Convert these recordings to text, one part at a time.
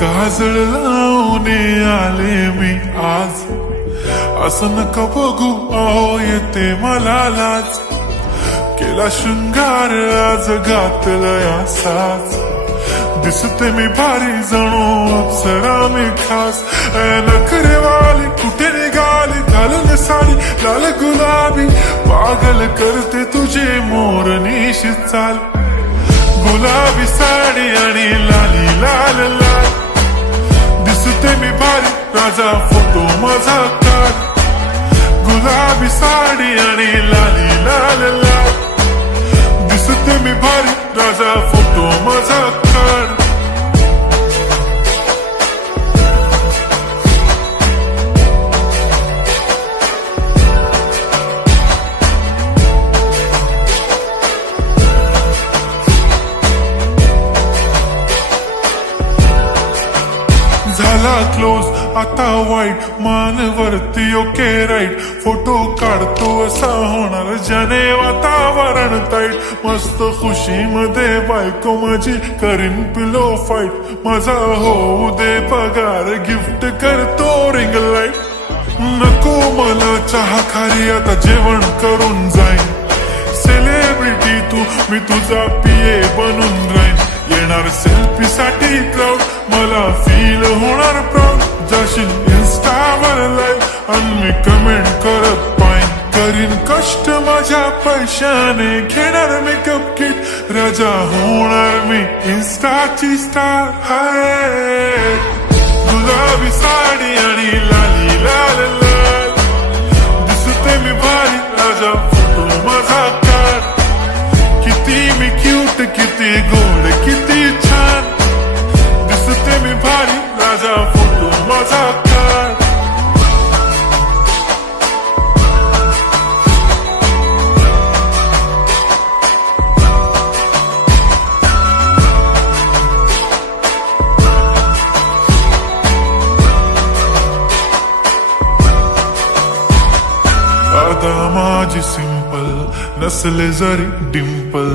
काजळ लावून आले मी आज, असं नका बघू अहो येते मला लाज. केला शृंगार आज घातलाय असाच, दिसते मी भारी जणू अप्सरा मी खास. नखरेवाली कुठे निघाली, घालून साडी लाल गुलाबी, पागल करते तुझे मोरनीश चाल. गुलाबी साडी आणि लाली लाल लाल, दिसते मी भारी राजा फोटो माझा काढ. गुलाबी साडी आणि लाली लाल लाल, दिसते मी भारी राजा फोटो माझा काढ. झाला क्लोज आता वाईट, मानवरती ओके राईट. फोटो काढतो असा होणार ज्याने वातावरण ताईट. मस्त खुशीमध्ये बायको माझी करीन पिलो फाईट. माझा होऊ दे पगार, गिफ्ट करतो रिंग लाईट. नको मला चहा खारी, आता जेवण करून जाईन. सेलिब्रिटी तू, मी तुझा पिये बनून राहीन. येणार सेल्फी साठी क्राऊड, मला फील होणार प्राऊड. जाशील इन्स्टावर लाईव्ह आणि मी कमेंट करत पाईन. करीन कष्ट माझ्या पैशाने, घेणार मेकअप किट. राजा होणार मी इन्स्टाची स्टार. हाय गुलाबी साडी आणि लाली लाल लाल, दिसते मी भारी राजा फोटो माझा काढ. किती मी क्यूट, किती गोड, किती छान, दिसते मी भारी राजा फोटो माझा काढ. आता माझी सिंपल, नसले जरी डिंपल.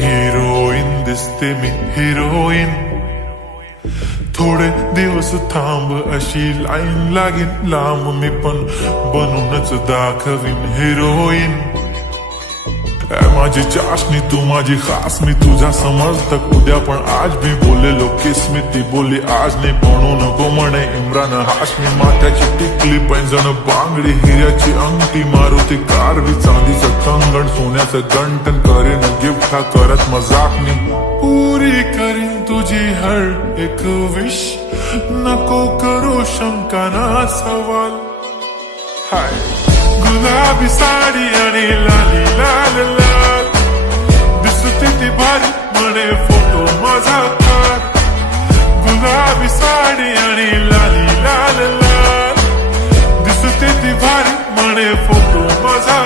हिरोईन दिसते मी हिरोईन. थोडे दिवस थांब अशी लाईन लागेल लांब, मी पण बनूनच दाखवीन हिरोईन. माझी चाशनी तू माझी खास, मी तुझा समर्थक उद्या पण आज भी बोलेलो किस मी. ती बोली आज नाही बनू नको म्हणे इम्रान हाशमी. माथ्याची टिकली पैंजण बांगडी, हिऱ्याची अंगठी, मारुती कारवी, चांदीचं कंगण, सोन्याचं गंटन. करीन गिफ्ट हा करत मजाकनी, पुरी करीन तुझी हर एक विश. नको करू शंका ना सवाल. हाय गुलाबी साडी आणि लाली लाल लाल, दिसते ती भारी म्हणे फोटो माझा काढ. गुलाबी साडी आणि लाली लाल लाल, दिसते ती भारी म्हणे फोटो माझा.